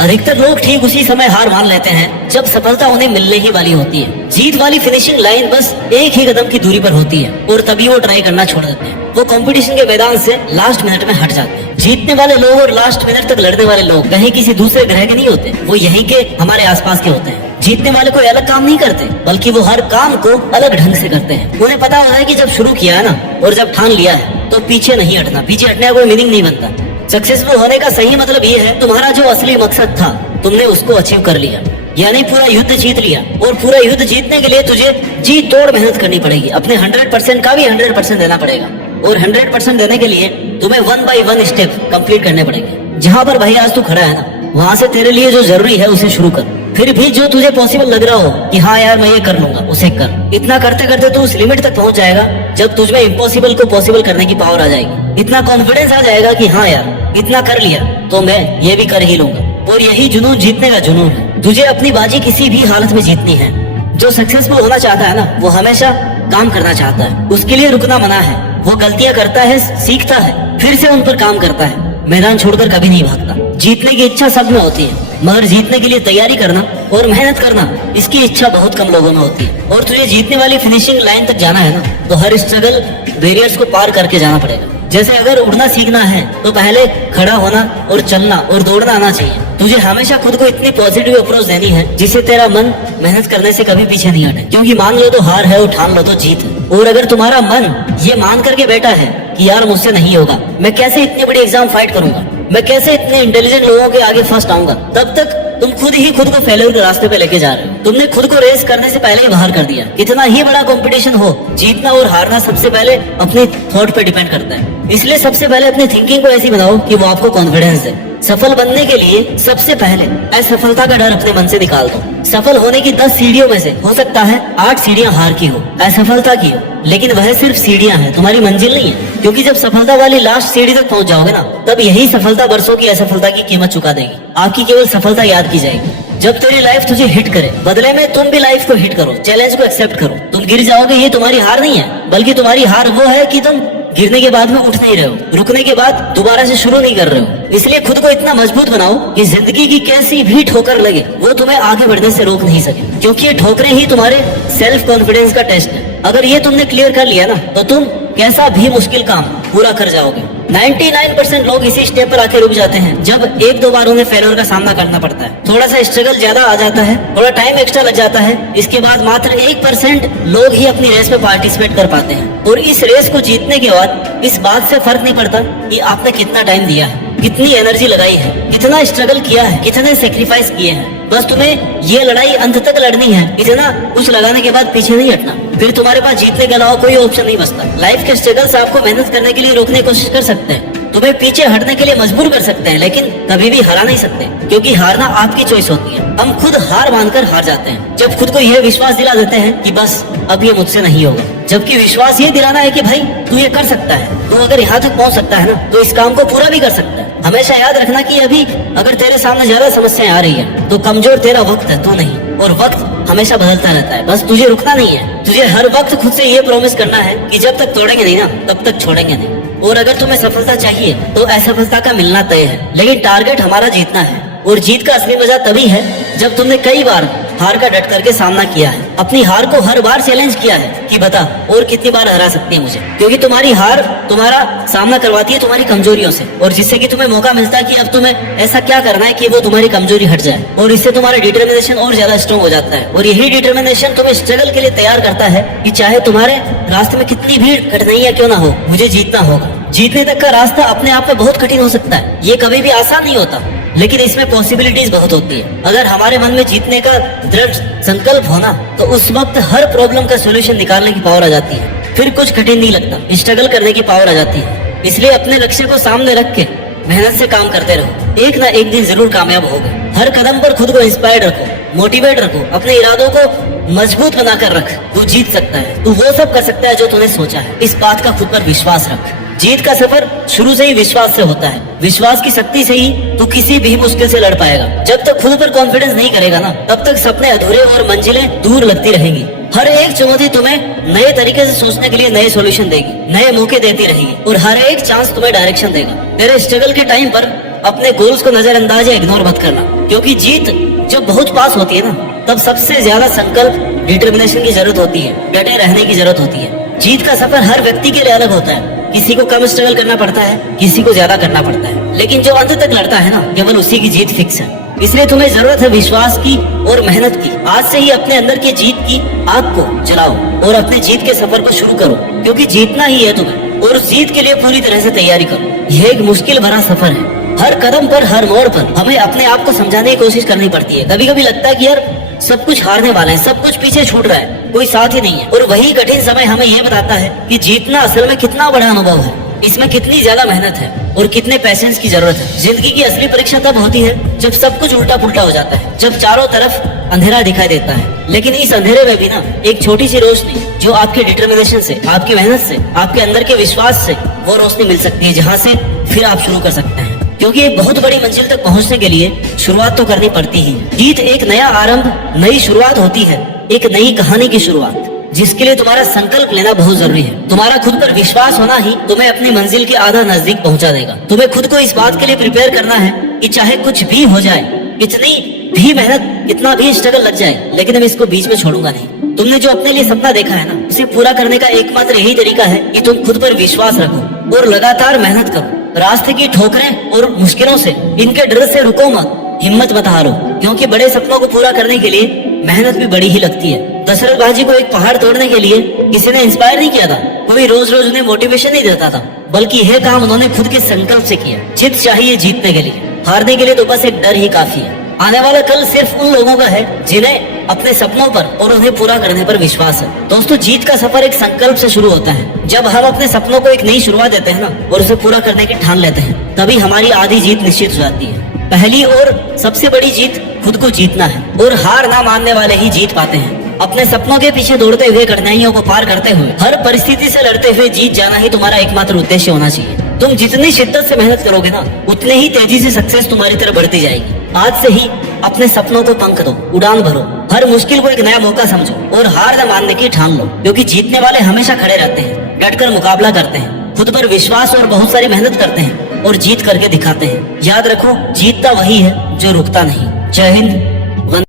अधिकतर लोग ठीक उसी समय हार मान लेते हैं जब सफलता उन्हें मिलने ही वाली होती है। जीत वाली फिनिशिंग लाइन बस एक ही कदम की दूरी पर होती है और तभी वो ट्राई करना छोड़ देते हैं। वो कंपटीशन के मैदान से लास्ट मिनट में हट जाते हैं। जीतने वाले लोग और लास्ट मिनट तक लड़ने वाले लोग कहीं किसी दूसरे ग्रह के नहीं होते, वो यहीं के हमारे आसपास के होते हैं। जीतने वाले कोई अलग काम नहीं करते, बल्कि वो हर काम को अलग ढंग से करते हैं। उन्हें पता होता है कि जब शुरू किया है ना और जब ठान लिया है तो पीछे नहीं हटना। पीछे हटने का कोई मीनिंग नहीं बनता। सक्सेसफुल होने का सही मतलब ये है तुम्हारा जो असली मकसद था तुमने उसको अचीव कर लिया, यानी पूरा युद्ध जीत लिया। और पूरा युद्ध जीतने के लिए तुझे जी तोड़ मेहनत करनी पड़ेगी। अपने 100% का भी 100% देना पड़ेगा और 100% देने के लिए तुम्हें 1 by 1 स्टेप कंप्लीट करने पड़ेंगे। जहाँ पर भाई आज तू खड़ा है ना, वहाँ से तेरे लिए जो जरूरी है उसे शुरू कर। फिर भी जो तुझे पॉसिबल लग रहा हो कि हाँ यार मैं ये कर लूंगा, उसे कर। इतना करते करते तू उस लिमिट तक पहुंच जाएगा जब तुझमें इम्पॉसिबल को पॉसिबल करने की पावर आ जाएगी। इतना कॉन्फिडेंस आ जाएगा कि हाँ यार इतना कर लिया तो मैं ये भी कर ही लूंगा। और यही जुनून जीतने का जुनून है। तुझे अपनी बाजी किसी भी हालत में जीतनी है। जो सक्सेसफुल होना चाहता है ना, वो हमेशा काम करना चाहता है। उसके लिए रुकना मना है। वो गलतियां करता है, सीखता है, फिर से उन पर काम करता है। मैदान छोड़कर कभी नहीं भागता। जीतने की इच्छा सब में होती है, मगर जीतने के लिए तैयारी करना और मेहनत करना, इसकी इच्छा बहुत कम लोगों में होती है। और तुझे जीतने वाली फिनिशिंग लाइन तक जाना है ना, तो हर स्ट्रगल बैरियर्स को पार करके जाना पड़ेगा। जैसे अगर उड़ना सीखना है तो पहले खड़ा होना और चलना और दौड़ना आना चाहिए। तुझे हमेशा खुद को इतनी पॉजिटिव अप्रोच देनी है जिससे तेरा मन मेहनत करने से कभी पीछे नहीं हटे। क्योंकि मान लो तो हार है और ठान लो तो जीत है। और अगर तुम्हारा मन ये मान करके बैठा है कि यार मुझसे नहीं होगा, मैं कैसे इतनी बड़ी एग्जाम फाइट करूंगा, मैं कैसे इतने इंटेलिजेंट लोगों के आगे फर्स्ट आऊंगा, तब तक तुम खुद ही खुद को फेलियर के रास्ते पे लेके जा रहे हो। तुमने खुद को रेस करने से पहले ही बाहर कर दिया। कितना ही बड़ा कंपटीशन हो, जीतना और हारना सबसे पहले अपने थॉट पे डिपेंड करता है। इसलिए सबसे पहले अपनी थिंकिंग को ऐसी बनाओ कि वो आपको कॉन्फिडेंस दे। सफल बनने के लिए सबसे पहले असफलता का डर अपने मन से निकाल दो। सफल होने की 10 सीढ़ियों में से हो सकता है 8 सीढ़ियां हार की हो, असफलता की हो, लेकिन वह सिर्फ सीढ़ियां हैं, तुम्हारी मंजिल नहीं है। क्योंकि जब सफलता वाली लास्ट सीढ़ी तक पहुंच जाओगे ना, तब यही सफलता बरसों की असफलता की कीमत चुका देगी। आपकी केवल सफलता याद की जाएगी। जब तेरी लाइफ तुझे हिट करे, बदले में तुम भी लाइफ को हिट करो, चैलेंज को एक्सेप्ट करो। तुम गिर जाओगे, ये तुम्हारी हार नहीं है, बल्कि तुम्हारी हार वो है कि तुम गिरने के बाद में उठ नहीं रहे हो, रुकने के बाद दोबारा से शुरू नहीं कर रहे हो। इसलिए खुद को इतना मजबूत बनाओ कि जिंदगी की कैसी भी ठोकर लगे वो तुम्हें आगे बढ़ने से रोक नहीं सके। क्योंकि ये ठोकरें ही तुम्हारे सेल्फ कॉन्फिडेंस का टेस्ट है। अगर ये तुमने क्लियर कर लिया ना, तो तुम कैसा भी मुश्किल काम पूरा कर जाओगे। 99% लोग इसी स्टेप पर आके रुक जाते हैं जब 1-2 बार उन्हें फेलियर का सामना करना पड़ता है। थोड़ा सा स्ट्रगल ज्यादा आ जाता है, थोड़ा टाइम एक्स्ट्रा लग जाता है। इसके बाद मात्र 1% लोग ही अपनी रेस में पार्टिसिपेट कर पाते हैं। और इस रेस को जीतने के बाद इस बात से फर्क नहीं पड़ता कि आपने कितना टाइम दिया है, कितनी एनर्जी लगाई है, कितना स्ट्रगल किया है, कितने सेक्रीफाइस किए हैं। बस तुम्हें ये लड़ाई अंत तक लड़नी है। इतना कुछ लगाने के बाद पीछे नहीं हटना। फिर तुम्हारे पास जीतने के अलावा कोई ऑप्शन नहीं बचता। लाइफ के स्ट्रगल से आपको मेहनत करने के लिए रोकने की कोशिश कर सकते हैं, तुम्हें पीछे हटने के लिए मजबूर कर सकते हैं, लेकिन कभी भी हरा नहीं सकते। क्योंकि हारना आपकी चॉइस होती है। हम खुद हार मानकर हार जाते हैं जब खुद को यह विश्वास दिला देते हैं कि बस अब ये मुझसे नहीं होगा। जबकि विश्वास ये दिलाना है कि भाई तू ये कर सकता है, तू अगर यहाँ तक पहुँच सकता है ना, तो इस काम को पूरा भी कर सकता है। हमेशा याद रखना कि अभी अगर तेरे सामने ज्यादा समस्याएं आ रही है तो कमजोर तेरा वक्त है, तू नहीं। और वक्त हमेशा बदलता रहता है, बस तुझे रुकना नहीं है। तुझे हर वक्त खुद से ये प्रॉमिस करना है कि जब तक तोड़ेंगे नहीं ना, तब तक छोड़ेंगे नहीं। और अगर तुम्हें सफलता चाहिए तो असफलता का मिलना तय है, लेकिन टारगेट हमारा जीतना है। और जीत का असली मजा तभी है जब तुमने कई बार हार का डट करके सामना किया है, अपनी हार को हर बार चैलेंज किया है कि बता और कितनी बार हरा सकती है मुझे। क्योंकि तुम्हारी हार तुम्हारा सामना करवाती है तुम्हारी कमजोरियों से, और जिससे कि तुम्हें मौका मिलता है कि अब तुम्हें ऐसा क्या करना है कि वो तुम्हारी कमजोरी हट जाए। और इससे तुम्हारा डिटर्मिनेशन और ज्यादा स्ट्रॉन्ग हो जाता है। और यही डिटर्मिनेशन तुम्हें स्ट्रगल के लिए तैयार करता है कि चाहे तुम्हारे रास्ते में कितनी भी कठिनाइयां क्यों ना हो, मुझे जीतना होगा। जीतने तक का रास्ता अपने आप में बहुत कठिन हो सकता है, ये कभी भी आसान नहीं होता, लेकिन इसमें पॉसिबिलिटीज बहुत होती है। अगर हमारे मन में जीतने का दृढ़ संकल्प होना, तो उस वक्त हर प्रॉब्लम का सॉल्यूशन निकालने की पावर आ जाती है। फिर कुछ कठिन नहीं लगता, स्ट्रगल करने की पावर आ जाती है। इसलिए अपने लक्ष्य को सामने रख के मेहनत से काम करते रहो, एक ना एक दिन जरूर कामयाब होगे। हर कदम पर खुद को इंस्पायर्ड रखो, मोटिवेट रखो, अपने इरादों को मजबूत बनाकर रख। तू जीत सकता है, तू वो सब कर सकता है जो तूने सोचा है। इस बात का खुद पर विश्वास रख। जीत का सफर शुरू से ही विश्वास से होता है। विश्वास की शक्ति से ही तू किसी भी मुश्किल से लड़ पाएगा। जब तक खुद पर कॉन्फिडेंस नहीं करेगा ना, तब तक सपने अधूरे और मंजिलें दूर लगती रहेंगी। हर एक चुनौती तुम्हें नए तरीके से सोचने के लिए नए सॉल्यूशन देगी, नए मौके देती रहेगी, और हर एक चांस तुम्हें डायरेक्शन देगा। तेरे स्ट्रगल के टाइम पर अपने गोल्स को नजरअंदाज या इग्नोर मत करना, क्योंकि जीत जब बहुत पास होती है ना, तब सबसे ज्यादा संकल्प, डिटर्मिनेशन की जरूरत होती है, डटे रहने की जरूरत होती है। जीत का सफर हर व्यक्ति के लिए अलग होता है। किसी को कम स्ट्रगल करना पड़ता है, किसी को ज्यादा करना पड़ता है, लेकिन जो अंत तक लड़ता है ना, केवल उसी की जीत फिक्स है। इसलिए तुम्हें जरूरत है विश्वास की और मेहनत की। आज से ही अपने अंदर की जीत की आग को जलाओ और अपने जीत के सफर को शुरू करो, क्योंकि जीतना ही है तुम्हें, और उस जीत के लिए पूरी तरह से तैयारी करो। यह एक मुश्किल भरा सफर है। हर कदम पर, हर मोड़ पर हमें अपने आप को समझाने की कोशिश करनी पड़ती है। कभी कभी लगता है कि यार सब कुछ हारने वाला है, सब कुछ पीछे छूट रहा है, कोई साथ ही नहीं है। और वही कठिन समय हमें यह बताता है कि जीतना असल में कितना बड़ा अनुभव है, इसमें कितनी ज्यादा मेहनत है और कितने पेशेंस की जरूरत है। जिंदगी की असली परीक्षा तब होती है जब सब कुछ उल्टा पुल्टा हो जाता है, जब चारों तरफ अंधेरा दिखाई देता है, लेकिन इस अंधेरे में भी ना एक छोटी सी रोशनी, जो आपके डिटर्मिनेशन से, आपकी मेहनत से, आपके अंदर के विश्वास से, वो रोशनी मिल सकती है, जहाँ से फिर आप शुरू कर सकते हैं। क्योंकि एक बहुत बड़ी मंजिल तक पहुंचने के लिए शुरुआत तो करनी पड़ती ही है। जीत एक नया आरंभ, नई शुरुआत होती है, एक नई कहानी की शुरुआत, जिसके लिए तुम्हारा संकल्प लेना बहुत जरूरी है। तुम्हारा खुद पर विश्वास होना ही तुम्हें अपनी मंजिल के आधा नजदीक पहुंचा देगा। तुम्हें खुद को इस बात के लिए प्रिपेयर करना है कि चाहे कुछ भी हो जाए, कितनी भी मेहनत, कितना भी स्ट्रगल लग जाए, लेकिन मैं इसको बीच में छोड़ूंगा नहीं। तुमने जो अपने लिए सपना देखा है ना, उसे पूरा करने का एकमात्र यही तरीका है कि तुम खुद पर विश्वास रखो और लगातार मेहनत करो। रास्ते की ठोकरें और मुश्किलों से, इनके डर से रुको मत, हिम्मत मत हारो, क्योंकि बड़े सपनों को पूरा करने के लिए मेहनत भी बड़ी ही लगती है। दशरथ बाजी को एक पहाड़ तोड़ने के लिए किसी ने इंस्पायर नहीं किया था, कोई रोज रोज उन्हें मोटिवेशन नहीं देता था, बल्कि यह काम उन्होंने खुद के संकल्प से किया। जित चाहिए जीतने के लिए, हारने के लिए तो बस एक डर ही काफी है। आने वाला कल सिर्फ उन लोगों का है जिन्हें अपने सपनों पर और उन्हें पूरा करने पर विश्वास है। दोस्तों, जीत का सफर एक संकल्प से शुरू होता है। जब हम अपने सपनों को एक नई शुरुआत देते हैं ना, और उसे पूरा करने की ठान लेते हैं, तभी हमारी आधी जीत निश्चित हो जाती है। पहली और सबसे बड़ी जीत खुद को जीतना है, और हार ना मानने वाले ही जीत पाते हैं। अपने सपनों के पीछे दौड़ते हुए, कठिनाइयों को पार करते हुए, हर परिस्थिति से लड़ते हुए जीत जाना ही तुम्हारा एकमात्र उद्देश्य होना चाहिए। तुम जितनी शिद्दत से मेहनत करोगे ना, उतने ही तेजी से सक्सेस तुम्हारी तरफ बढ़ती जाएगी। आज से ही अपने सपनों को पंख दो, उड़ान भरो, हर मुश्किल को एक नया मौका समझो और हार न मानने की ठान लो, क्योंकि जीतने वाले हमेशा खड़े रहते हैं, डटकर मुकाबला करते हैं, खुद पर विश्वास और बहुत सारी मेहनत करते हैं और जीत करके दिखाते हैं। याद रखो, जीतता वही है जो रुकता नहीं। जय हिंद।